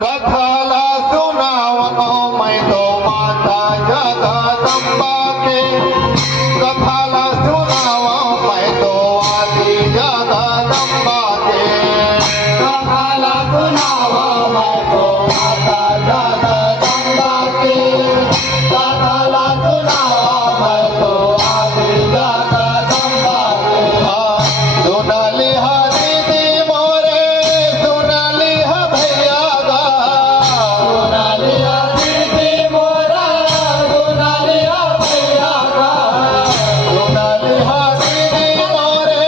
कथाला सुनाओ मैं तो माता जगदम्बा के। कथाला सुनाओ मैं तो आदि जगदम्बा के। कथाला सुनाओ मैं तो माता जगदम्बा के। कथाला सुनाओ मैं तो आदि जगदम्बा के। सुनली हा दीदी मोरे, सुनली हा भैया गा। सुनलिया दीदी मोरा, सुनलिया भैया गा। सुनली हा दीदी मोरे,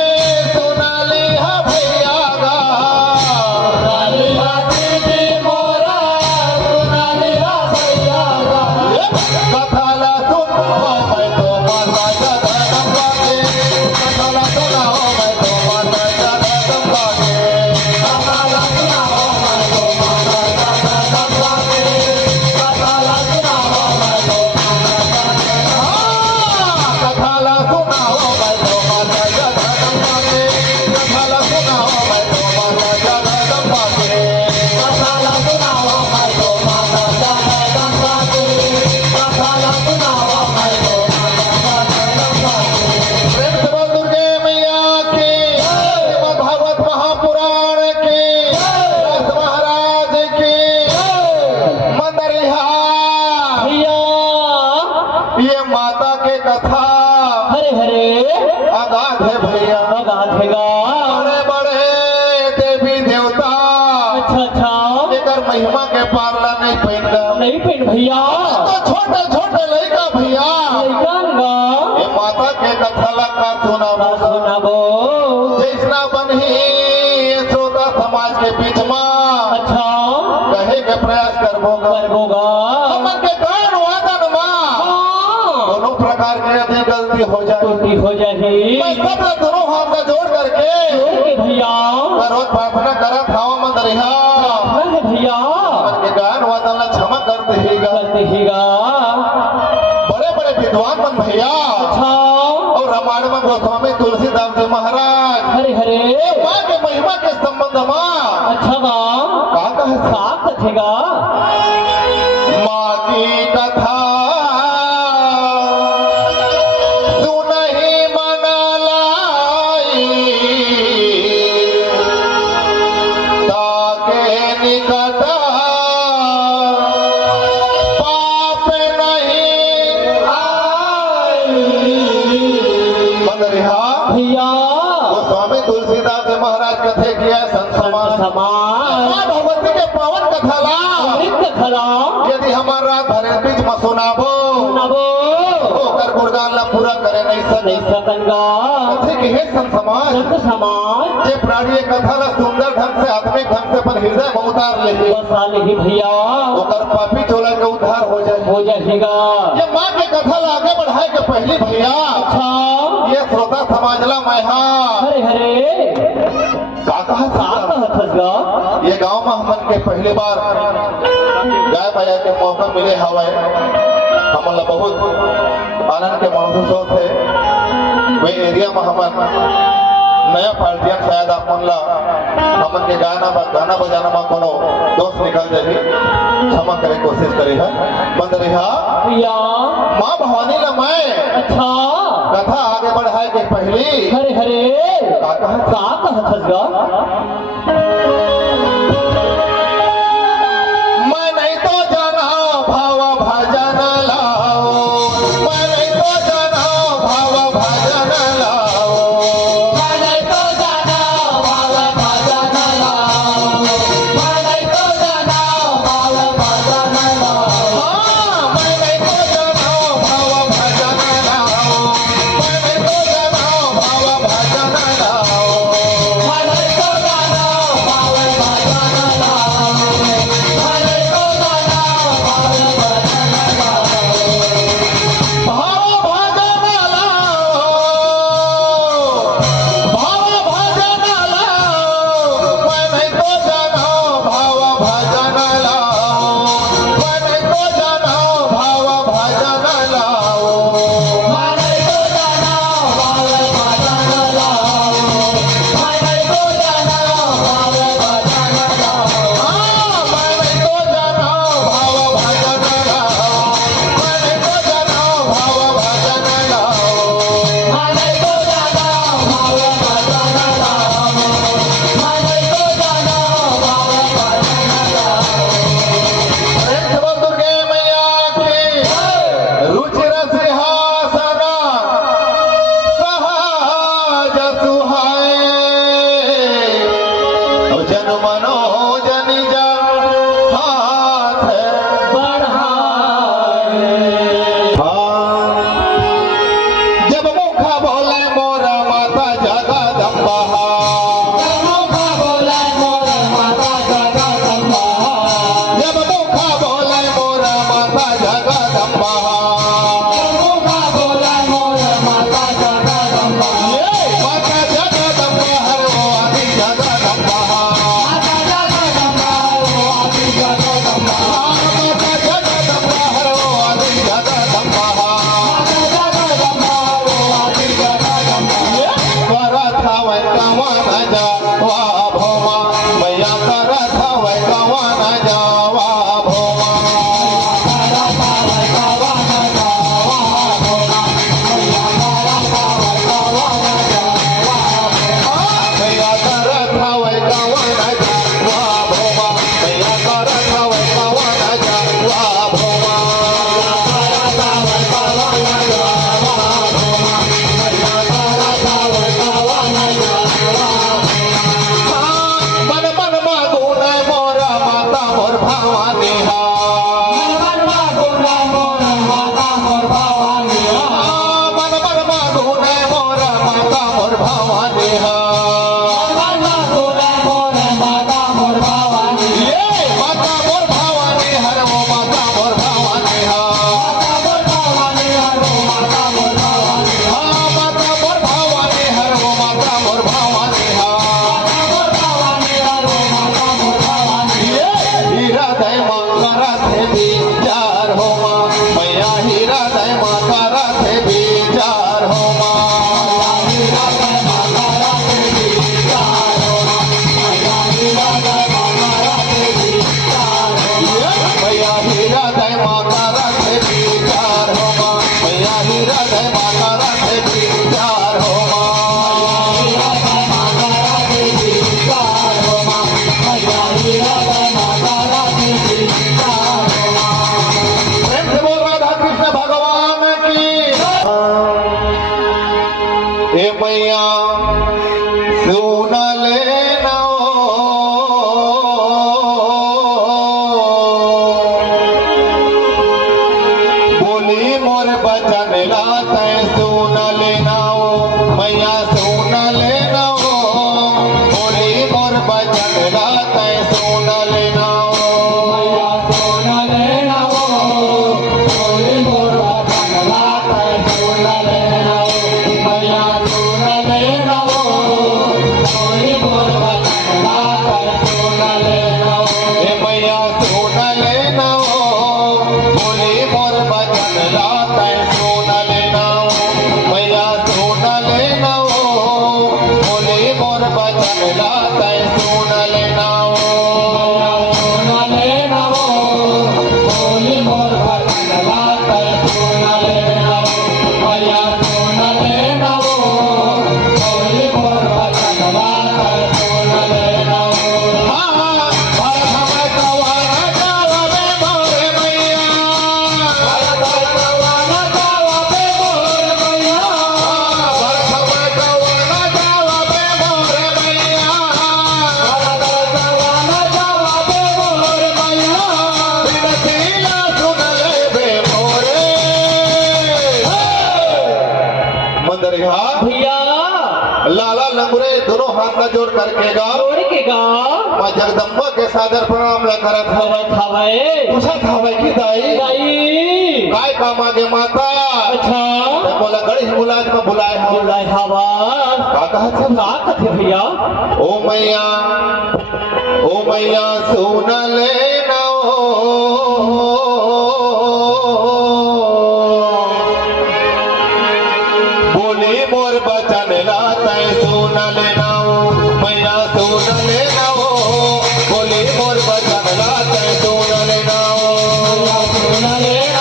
सुनली हा भैया गा। सुनलिया दीदी मोरा, सुनलिया भैया गा। कथाला सुनाओ मैं तो माता जगदम्बा के। कथाला सुनाओ मैं तो माता जगदम्बा के। कथाला सुनाओ मैं तो माता जगदम्बा के। कथाला सुनाओ मैं तो कथाला सुनाओ मैं तो माता जगदम्बा के। कथाला सुनाओ मैं तो माता जगदम्बा के। कथाला सुनाओ मैं तो माता जगदम्बा के। कथाला सुनाओ मैं तो माता जगदम्बा के। प्रेम से बोल दुर्गे मैया की। श्रीमद् भागवत महापुराण की। व्यास महाराज की। मंदरिहा भैया ये माता के कथा हरे हरे अगाध है भैया। गाथेगा। बड़े बड़े देवी देवता अच्छा अच्छा एकर महिमा के पारला नहीं पैदा। नहीं पेन भैया तो छोटे छोटे लड़का भैया गंगा ये माता के कथा ला का सुनाबो। सुनाबो। जैसना बनही श्रोता समाज के बीच में अच्छा कहे के प्रयास करबो। करबोगा। हमन के गान वादन में दोनों प्रकार के यदि गलती हो जाए टूटी हो जाही मैं सब लोग दोनों हाथ का जोड़ करके के भैया रोज प्रार्थना करत हवा मंदरिहा है भैया हमन के गान वादन ला क्षमा कर देगा। करते हीगा। बड़े बड़े विद्वान मन भैया अच्छा और रामायण में गोस्वामी तुलसीदास जी महाराज हरे हरे माँ के महिमा के संबंध में अच्छा गा का कहे साथ कथेगा। माँ की कथा सुनहि मन लाई ताके निकट पाप नहीं मंदरिहा भैया गोस्वामी तुलसीदास जी महाराज कथे किया संत समाज समाज माँ भगवती के पावन कथा ला नृत्य खला यदि हमारा धरे बीच में सुनाबो नबो ओकर गुणगान ला पूरा करे नहीं सके। नहीं सकनगा। कथे के हे संत समाज संत समाज जे प्राणी ये कथा ला सुंदर ढंग से आत्मिक ढंग से अपन हृदय में उतार लेते बसाल ही भैया ओकर पापी चोला के उद्धार हो जाए। हो जाएगा। ये माँ के कथा ला आगे बढ़ाए के पहली भैया अच्छा ये श्रोता समाज ला मैं हाँ हरे हरे का कहा साथ हथसगा। ये गांव में हमन के पहली बार गाय बजा के मौका मिले हवा हमन ला बहुत आनंद के महसूस होते। वे एरिया में हमन नया पार्टियन शायद आपन ला हमन के गाना बजाना में कोनो दोस्त निकल जाही क्षमा करे कोशिश करे है। मंदरिहा भैया माँ भवानी ला मैं अच्छा कथा आगे बढ़ाए के पहली हरे हरे का कहा साथ हथसगा। मैं नहीं तो जाना भाव भजन लाओ। मैं नहीं तो जाना भाव भजन लाओ। मैंने तो जाना भाव भजन लाओ। मैंने तो जाना भाव भजन लाओ। हाँ, मैं नहीं तो जाना भाव भजन लाओ। मैं नहीं तो जाना भाव भजन लाओ। मैंने तो जाना माता जगदम्बा हरो आदि जगदम्बा करत हवै कवन जावा भोमा मैया करत हवै कवन जावा भोमा मैया करत हवै कवन जावा भोमा मैया करत हवै कवन जावा भोमा मन मन मागुन मोर माता मोर भवानी मन मन मागुन मोर माता मोर भवानी ये माता मोर भवानी हर वो माता मोर भवानी माता मोर भवानी हर वो माता मोर भवानी हीरा दय मां करत है विचार हो मां मैया हीरा दय मां करत है विचार हो मां मैया हीरा दय मां करत है विचार हो मां मैया हीरा दय मां करत है विचार हो मां प्रेम से बोल राधा कृष्ण भगवान की हे मैया सुन लेना बोली मोर बचन लात सुन लेना मैया सुन लेना बोली मोर बचन लात सुन लेना हे मैया सुन लेना बोली मोर बचन लात सुन लेना मैया सुन लेना बोली मोर बचन लात सुन लेना भैया लाला लंगुरे दोनों हाथ का जोड़ करके गाओ मां जगदम्बा के सादर प्रणाम ला करत हवै पूछा थावै की दाई काय का मांगे माता अच्छा मैं बोला गणेश मुलाज में बुलाए हवा का कहत भैया ओ मैया सुन लेना बोली मोर बचन लात सुन लेना मैया सुन लेना बोली मोर बचन लात सुन लेना मैया सुन लेना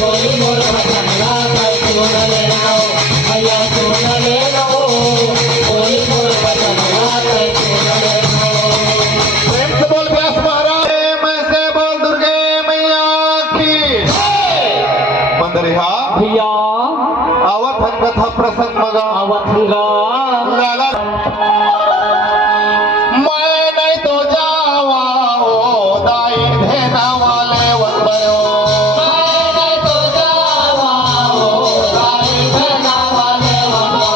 बोली मोर बचन लात सुन लेना मैया सुन लेना बोली मोर बचन लात सुन लेना प्रेम से बोल व्यास महाराज मैं से बोल दुर्गे मैया की मंदरिहा भैया आवत हन कथा प्रसंग मगा लाला मैं नहीं तो जावा ओ दाई धेना वाले वंदरो मैं नहीं तो जावा ओ दाई धेना वाले वंदरो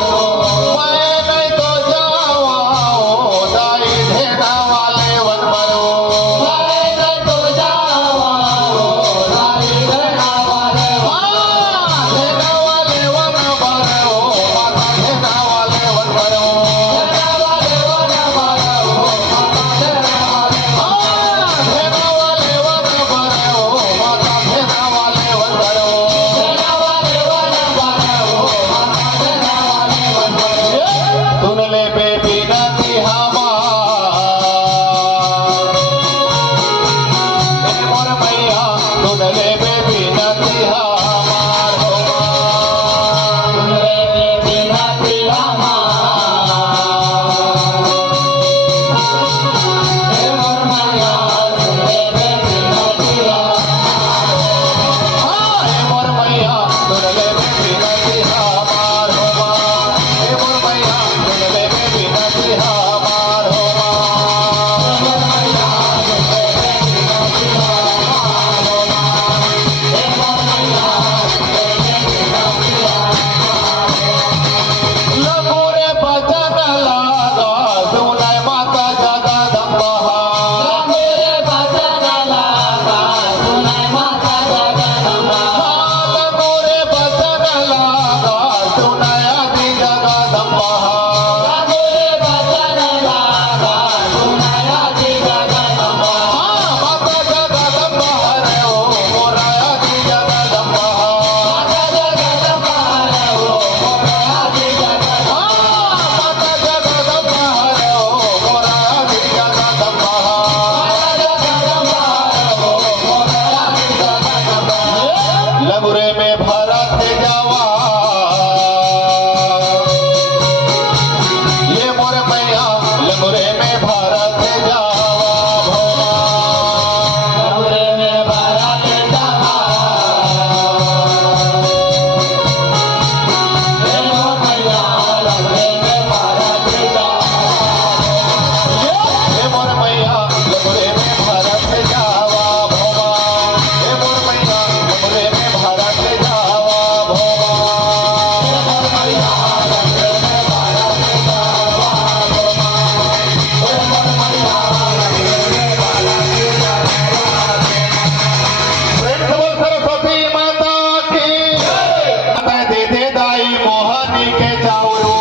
के चावरो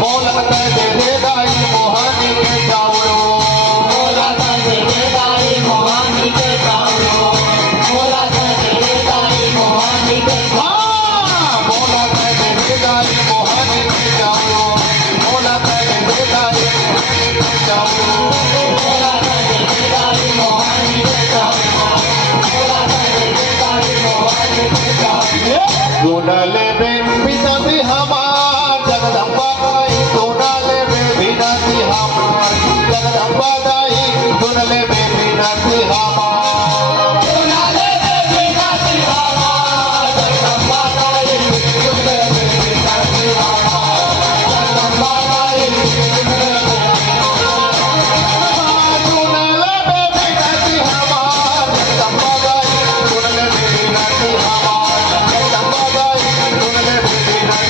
मोला दे दे दाई मोहानी के चावरो मोला दे दे दाई मोहानी के चावरो मोला दे दे दाई मोहानी के मोला दे दे दाई मोहानी के चावरो मोला दे दे दाई के चावरो मोला दे दे दाई मोहानी के चावरो मोला दे दे दाई मोहानी के चावरो सुनले बे पिताजी हमार जगदम्बा दाई सुनले बे पिताजी हमार जगदम्बा दाई सुनले बे पिताजी हमार सुनाले बे पिताजी हमार जगदम्बा दाई सुनले बे पिताजी हमार जगदम्बा दाई सुनले बे सुनले बे पिताजी हमार जगदम्बा दाई सुनले बे पिताजी हमार जगदम्बा दाई सुनले बे पिताजी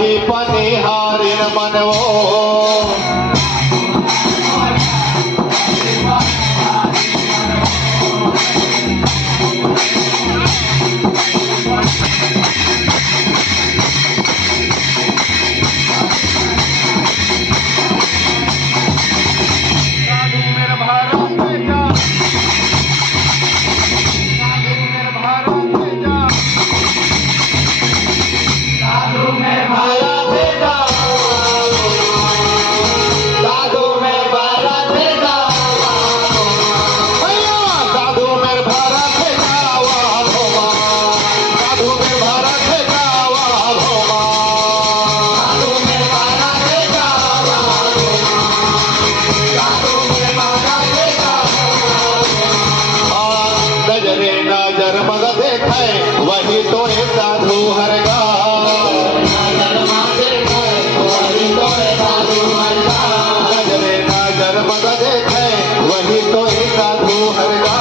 वही पनिहारिन मनवो वही तो एक साधु हरगा नजरे नजर मग देखे वही तो एक साधु हरगा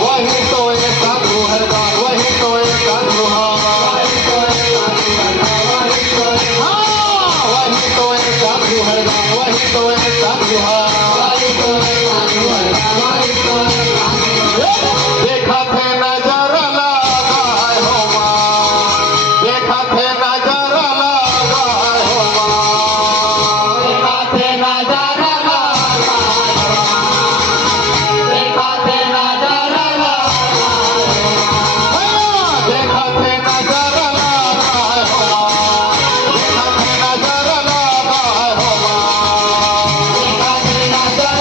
वही तो एक साधु हरगा वही तो एक साधु वही तो एक साधु हरगा वही तो एक साधु देखा थे नजर लगाए हो माँ देखा थे नजर लगाए हो माँ देखा थे नजर देखा थे नजर देखा थे नजर लगाए हो माँ देखा थे नजर लगाए हो माँ देखा थे नजर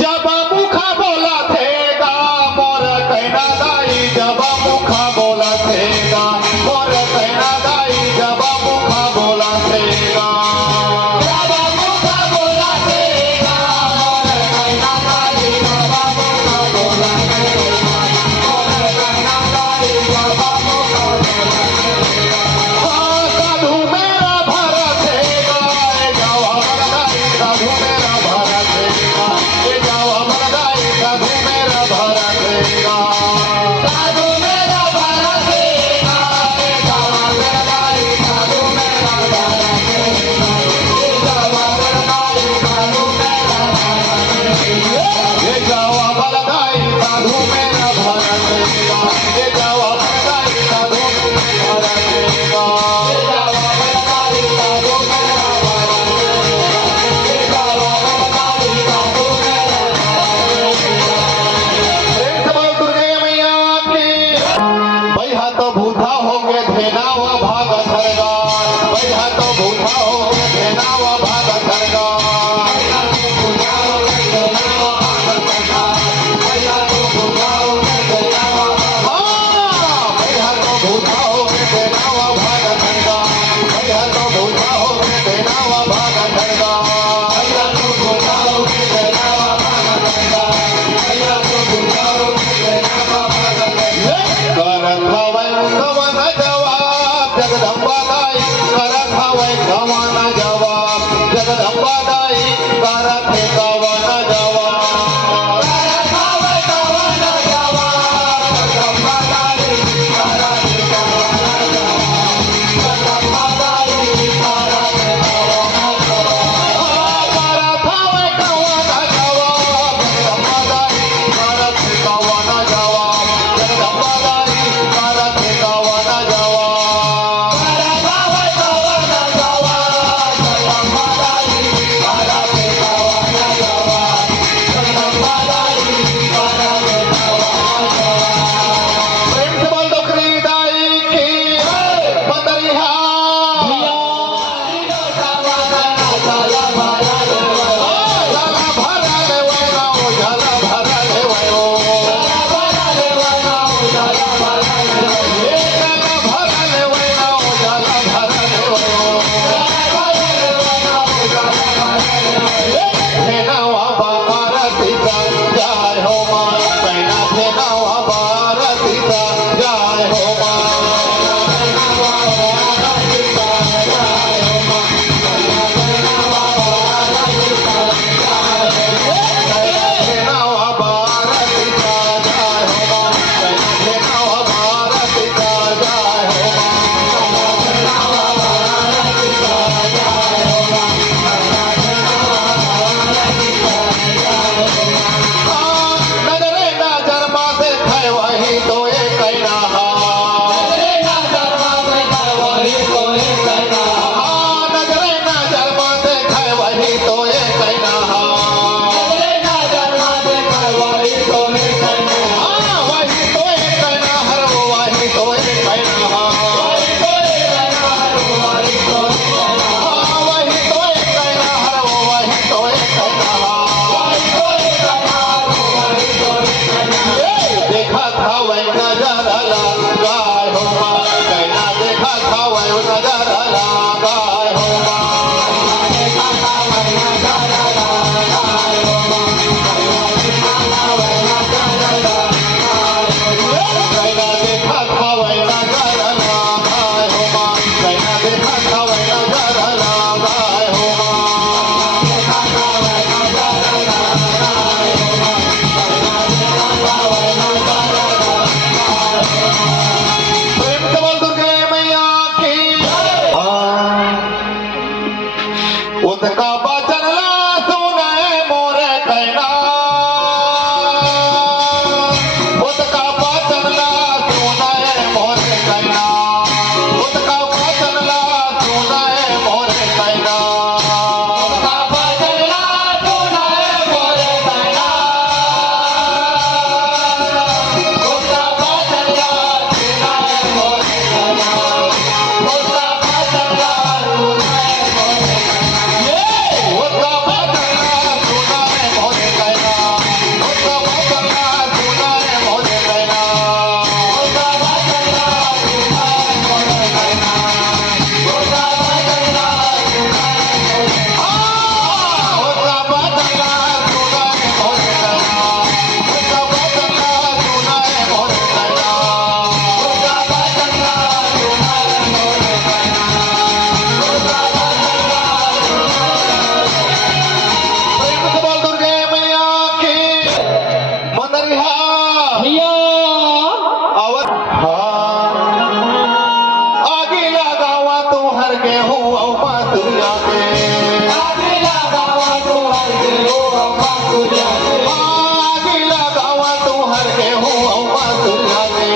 जब मुखा बोला थेगा मोर कहना दाई जब मुखा बोला थेगा मोर कहना दाई जब मुखा बोला थेगा साधु मेरा भरत थेगा ए जावा मरदाई साधु मेरा भरत थेगा ए जावा मरदाई साधु मेरा भरत थेगा साधु मेरा भला देगा जावा मरदाई साधु मेरा भला देगा जावा मरदाई साधु मेरा ये जावा मरदाई साधु मेरा भरत थेगा ये जावा मरदाई साधु मेरा भरत थेगा जावा मरदाई साधु मेरा भला जावा मरदाई साधु मेरा प्रेम से बोलो दुर्गे मैया की भैया तो भूथा होंगे धेना व भाग धरगा भैया तो भूथा होंगे धेना व भाग धरगा भैया तो भूथा होंगे धेना व भाग धरगा भैया तो भूथा होंगे धेना व भाग धरगा करत हवै कवन जवाब जगदम्बा दाई करत हवै कवन जवाब जगदम्बा दाई करत है कवन जवाब करत हवै कवन जवाब जगदम्बा दाई करत है कवन जवाब जगदम्बा दाई करत है कवन जवाब जवाब उसका वचन ला सुने मोरे कहना उसका वचन ला सुने मोरे कहना उसका वचन ला सुने मोरे कहना उसका वचन ला सुने मोरे कहना उसका वचन ला सुने मोरे कहना उसका वचन ला सुने मोरे ये उसका वचन ला सुने मोरे कहना उसका वचन ला सुने मोरे कहना उसका वचन ला सुने मोरे कहना उसका वचन ला सुने मोरे उसका वचन ला सुने मोरे कहना उसका वचन ला सुने मोरे कहना उसका वचन ला सुने मोरे कहना उसका वचन ला प्रेम से बोल दुर्गे मैया की मंदरिया भैया अवर आगे लगावा तू हर गेहूं औ मातुरिया के आगे लगावा तो हर गेहूं अम्मा तुझा के आगे लगावा तू हर गेहूं औ मातुरिया के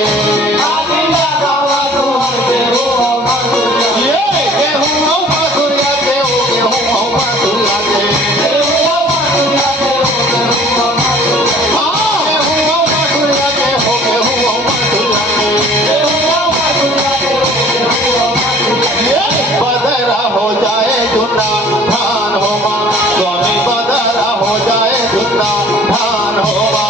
आगे लगावा तो हर गेहूं अम्मा तुझा के ये गेहूं औ मातुरिया के ओ गेहूं औ मातुरिया के गेहूं अम्मा तुझा के हो गेहूं अम्मा तुझा के गेहूं औ मातुरिया के हो गेहूं औ मातुरिया के गेहूं अम्मा तुझा के हो गेहूं अम्मा तुझा के ये बदरा हो जाए जुन्ना धान होगा स्वामी बदरा हो जाए जुन्ना धान होगा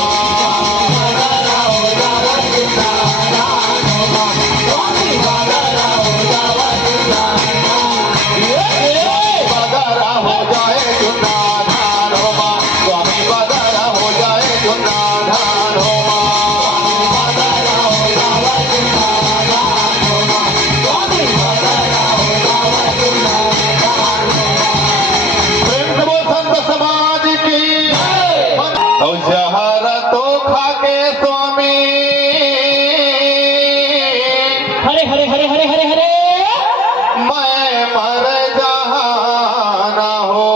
बदला हो जावा तुझा दान होगा स्वामी बदला हो जावा तुझा बदरा हो जाए जुन्ना धान होगा स्वामी बदरा हो जाए जुन्ना धान होगा बदला हो जावा तुझा दान होगा स्वामी बदला हो जावा तुझा दान होगा प्रेम से बोल संत समाज की और जहर तो खाके स्वामी हरे हरे हरे हरे हरे हरे मैं मर जहाना हो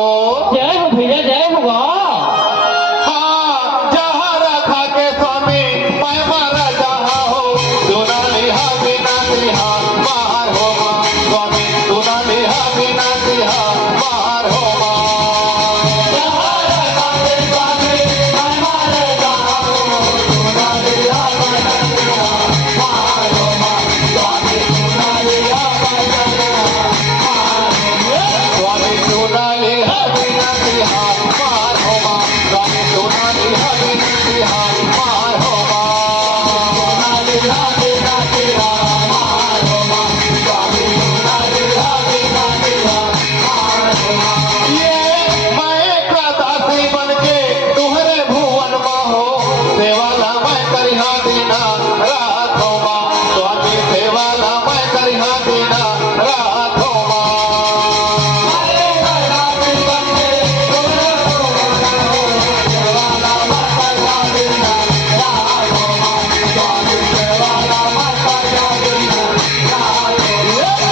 जय हो भैया जय हो वाह हाँ जहर खाके स्वामी मैं मर जहा हो सुना लिहा बिना लिहा मार होगा स्वामी सुना लिहा बिना लिहा मार होगा स्वामी सुना लिहा बिना लिहा मार होगा स्वामी सुना लिहा बिना लिहा मार होगा ये मैं का दासी बनके तुहरे भुवन में हो सेवाला मैं करिहा दीना रात होगा स्वामी सेवाला मैं करिहा दीना रात होगा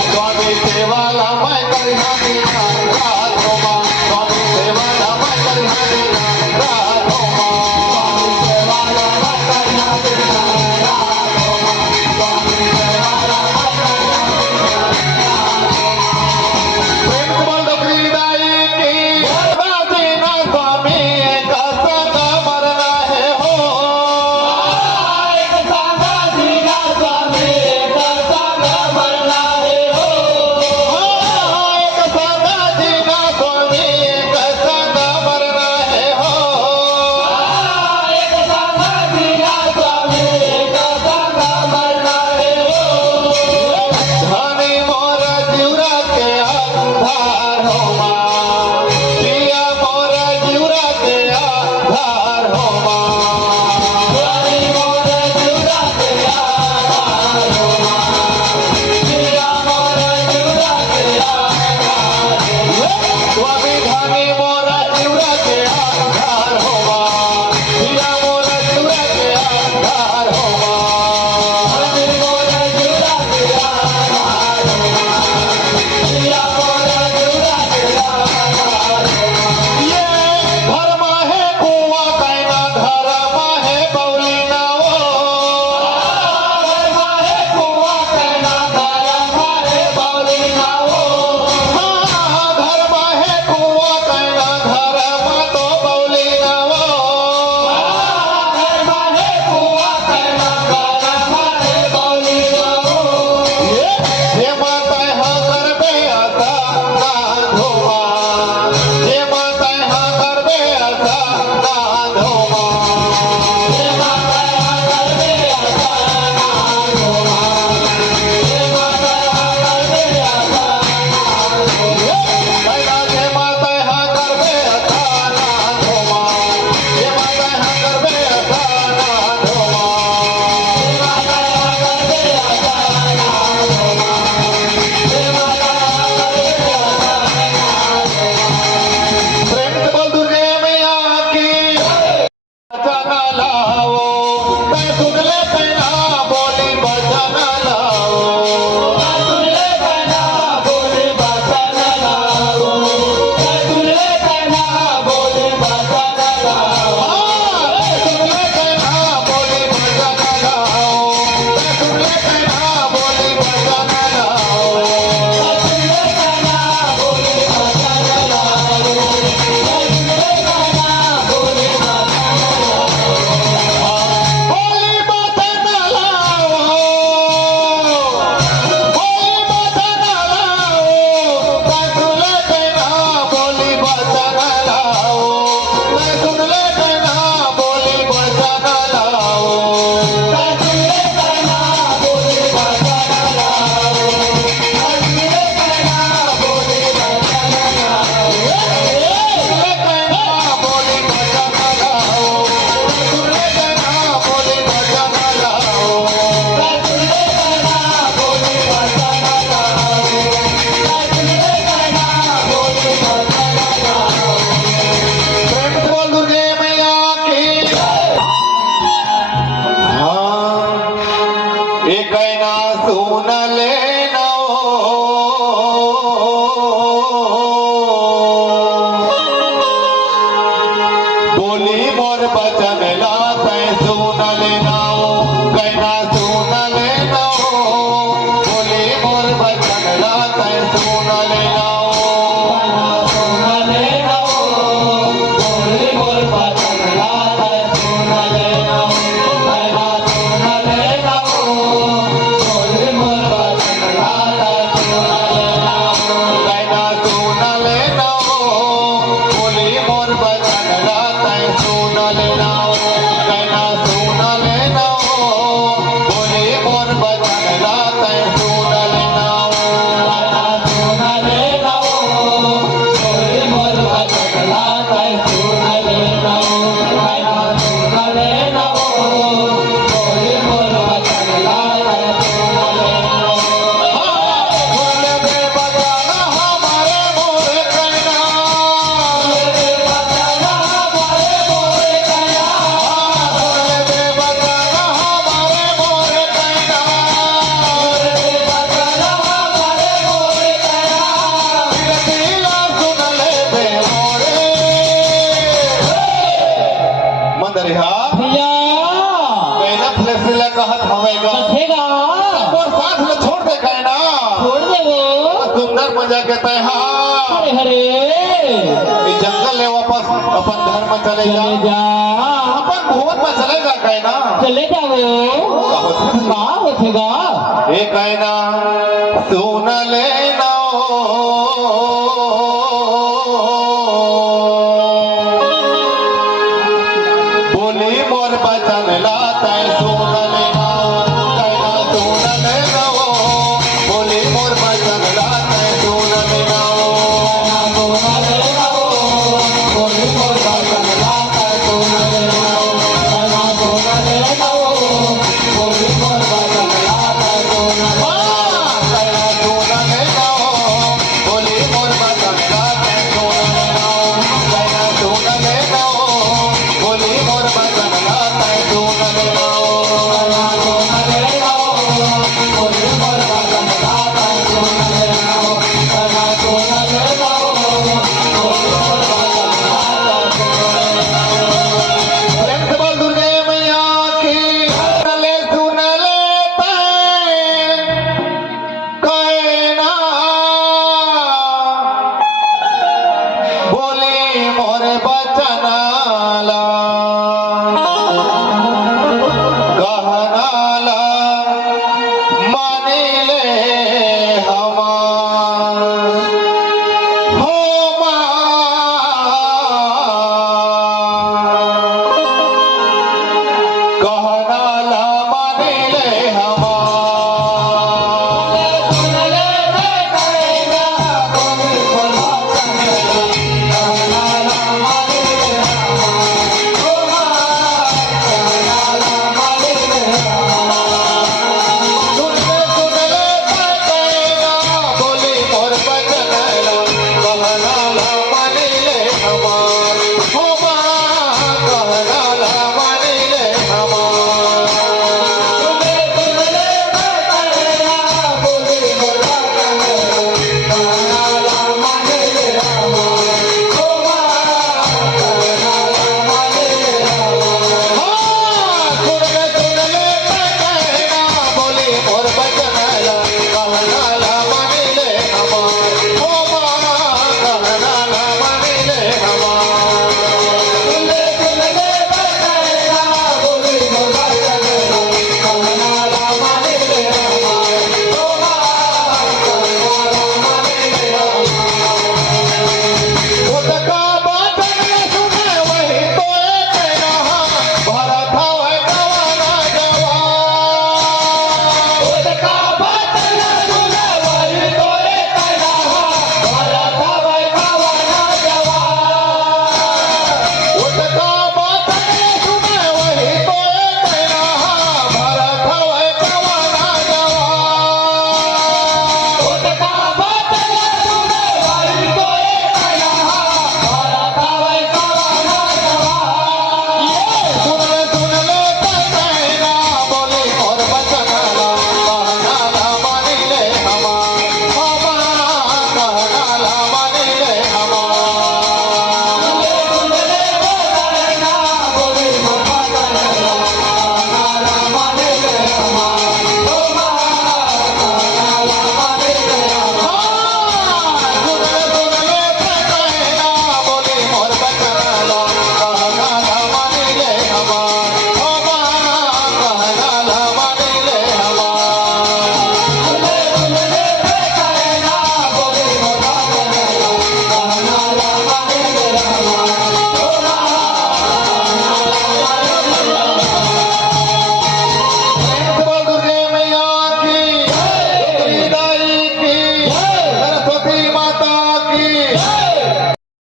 स्वामी सेवाला मैं करिहा दीना रात होगा स्वामी सेवाला मैं करिहा दीना रात होगा प्रेम से बोल दो प्रीदाई की दीना स्वामी का संग मरना है हो एक संग दीना स्वामी का संग मरना है हो धनी मोर जिउरा के आधार होमा पिया मोर जिउरा के आधार होमा स्वामी धनी मोर जिउरा के आधार होमा पिया मोर जिउरा के आधार होमा Yeah. जाके तैहा हरे हरे इस जंगल ले वापस अपन घर में चले जा चले जा अपन भवन में चलेगा कहना चले जाओ का होतेगा ये कहना सुन लेना